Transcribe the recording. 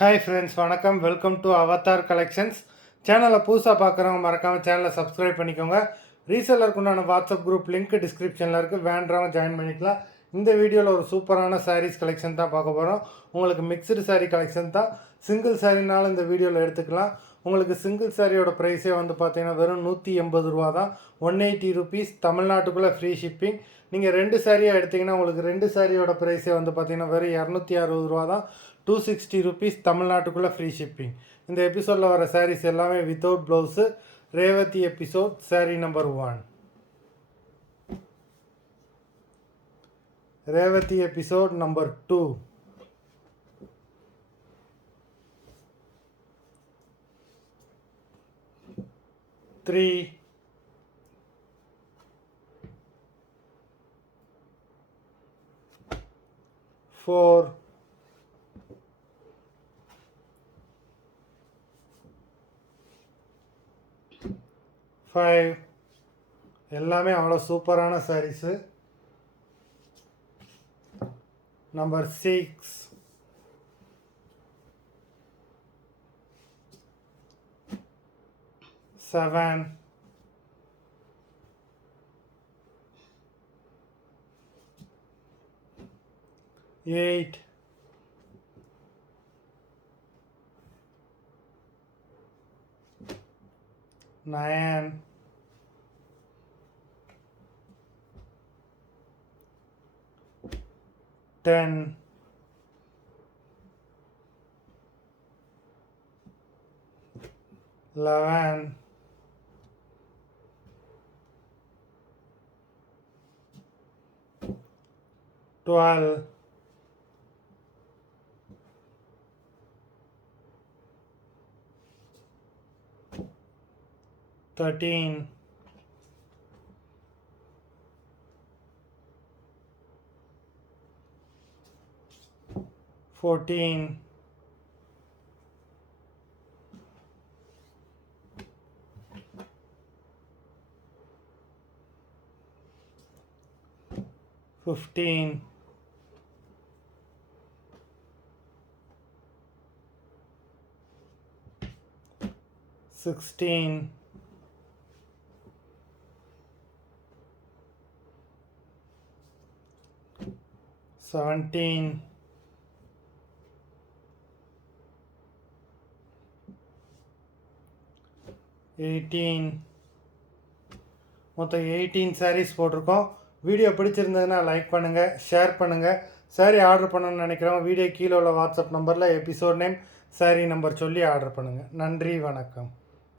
Hi friends, வணக்கம். Welcome to Avatar collections. சேனலை புதுசாக பார்க்குறவங்க மறக்காமல் சேனலை சப்ஸ்கிரைப் பண்ணிக்கோங்க. ரீசெல்லருக்கு உண்டான வாட்ஸ்அப் குரூப் லிங்க் டிஸ்கிரிப்ஷனில் இருக்குது, வேண்டவங்க ஜாயின் பண்ணிக்கலாம். இந்த வீடியோவில் ஒரு சூப்பரான சாரீஸ் கலெக்ஷன் தான் பார்க்க போகிறோம். உங்களுக்கு மிக்சடு சாரீ கலெக்ஷன் தான். சிங்கிள் சாரீனாலும் இந்த வீடியோவில் எடுத்துக்கலாம். உங்களுக்கு சிங்கிள் சாரியோட ப்ரைஸே வந்து பார்த்தீங்கன்னா வெறும் 180 ரூபா தான். 180 ருபீஸ், தமிழ்நாட்டுக்குள்ளே ஃப்ரீ ஷிப்பிங். நீங்கள் 2 சாரியாக எடுத்திங்கன்னா உங்களுக்கு 2 சாரியோட ப்ரைஸே வந்து பார்த்தீங்கன்னா வெறும் 260 ரூபா தான். 260 ருபீஸ், தமிழ்நாட்டுக்குள்ளே ஃப்ரீ ஷிப்பிங். இந்த எபிசோடில் வர சாரீஸ் எல்லாமே வித்தவுட் ப்ளவுஸு. ரேவதி எபிசோட் சாரீ நம்பர் 1. Revathi episode number 2. 3, 4, 5. எல்லாமே அவ்வளோ சூப்பரான சாரீஸு. நம்பர் 6, 7, 8, 9, 10, 11, 12, 13, 14, 15, 16, 17, 18. மொத்தம் 18 சாரீஸ் போட்டிருக்கோம். வீடியோ பிடிச்சிருந்ததுன்னா லைக் பண்ணுங்கள், ஷேர் பண்ணுங்கள். சாரீ ஆர்டர் பண்ணணும்னு நினைக்கிறவங்க வீடியோ கீழே உள்ள வாட்ஸ்அப் நம்பரில் எபிசோட் நேம், சாரீ நம்பர் சொல்லி ஆர்டர் பண்ணுங்கள். நன்றி, வணக்கம்.